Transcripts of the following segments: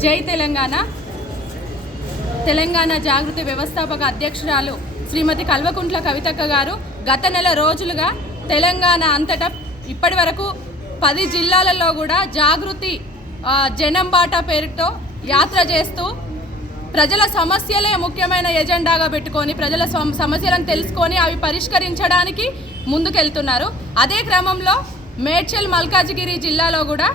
జై తెలంగాణ. తెలంగాణ జాగృతి వ్యవస్థాపక అధ్యక్షురాలు శ్రీమతి కల్వకుంట్ల కవితక్క గారు గత నెల రోజులుగా తెలంగాణ అంతటా ఇప్పటి వరకు 10 జిల్లాలలో కూడా జాగృతి జనం బాట పేరుతో యాత్ర చేస్తూ ప్రజల సమస్యలే ముఖ్యమైన ఎజెండాగా పెట్టుకొని ప్రజల సమస్యలను తెలుసుకొని అవి పరిష్కరించడానికి ముందుకెళ్తున్నారు. అదే క్రమంలో మేడ్చల్ మల్కాజిగిరి జిల్లాలో కూడా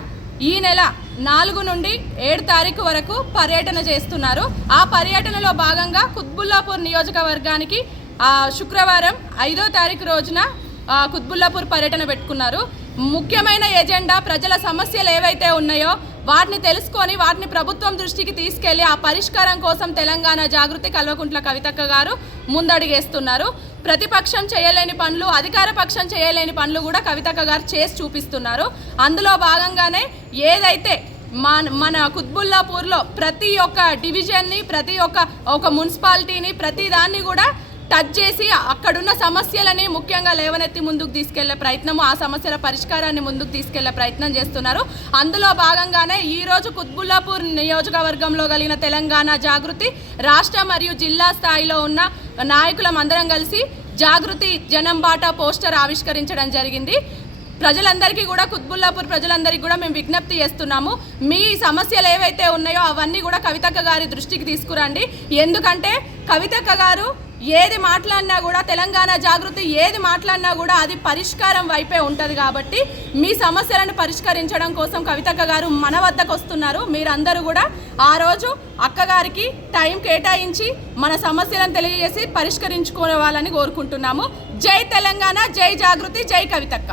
ఈ నెల 4 నుండి 7 తారీఖు వరకు పర్యటన చేస్తున్నారు. ఆ పర్యటనలో భాగంగా కుత్బుల్లాపూర్ నియోజకవర్గానికి శుక్రవారం 5వ తారీఖు రోజున కుత్బుల్లాపూర్ పర్యటన పెట్టుకున్నారు. ముఖ్యమైన ఎజెండా ప్రజల సమస్యలు ఏవైతే ఉన్నాయో వాటిని తెలుసుకొని వాటిని ప్రభుత్వం దృష్టికి తీసుకెళ్లి ఆ పరిష్కారం కోసం తెలంగాణ జాగృతి కల్వకుంట్ల కవితక్క గారు ముందడుగేస్తున్నారు. ప్రతిపక్షం చేయలేని పనులు, అధికార పక్షం చేయలేని పనులు కూడా కవితక్క గారు చేసి చూపిస్తున్నారు. అందులో భాగంగానే ఏదైతే మన కుత్బుల్లాపూర్లో ప్రతి ఒక్క డివిజన్ని, ప్రతి ఒక్క మున్సిపాలిటీని, ప్రతి దాన్ని కూడా టచ్ చేసి అక్కడున్న సమస్యలని ముఖ్యంగా లేవనెత్తి ముందుకు తీసుకెళ్లే ప్రయత్నము, ఆ సమస్యల పరిష్కారాన్ని ముందుకు తీసుకెళ్లే ప్రయత్నం చేస్తున్నారు. అందులో భాగంగానే ఈరోజు కుత్బుల్లాపూర్ నియోజకవర్గంలో కలిగిన తెలంగాణ జాగృతి రాష్ట్ర మరియు జిల్లా స్థాయిలో ఉన్న నాయకులం అందరం కలిసి జాగృతి జనం బాట పోస్టర్ ఆవిష్కరించడం జరిగింది. ప్రజలందరికీ కూడా, కుత్బుల్లాపూర్ ప్రజలందరికీ కూడా మేము విజ్ఞప్తి చేస్తున్నాము, మీ సమస్యలు ఏవైతే ఉన్నాయో అవన్నీ కూడా కవితక్క గారి దృష్టికి తీసుకురండి. ఎందుకంటే కవితక్క గారు ఏది మాట్లాడినా కూడా, తెలంగాణ జాగృతి ఏది మాట్లాడినా కూడా అది పరిష్కారం వైపే ఉంటుంది. కాబట్టి మీ సమస్యలను పరిష్కరించడం కోసం కవితక్క గారు మన వద్దకు వస్తున్నారు. మీరందరూ కూడా ఆ రోజు అక్కగారికి టైం కేటాయించి మన సమస్యలను తెలియజేసి పరిష్కరించుకోవాలని కోరుకుంటున్నాము. జై తెలంగాణ, జై జాగృతి, జై కవితక్క.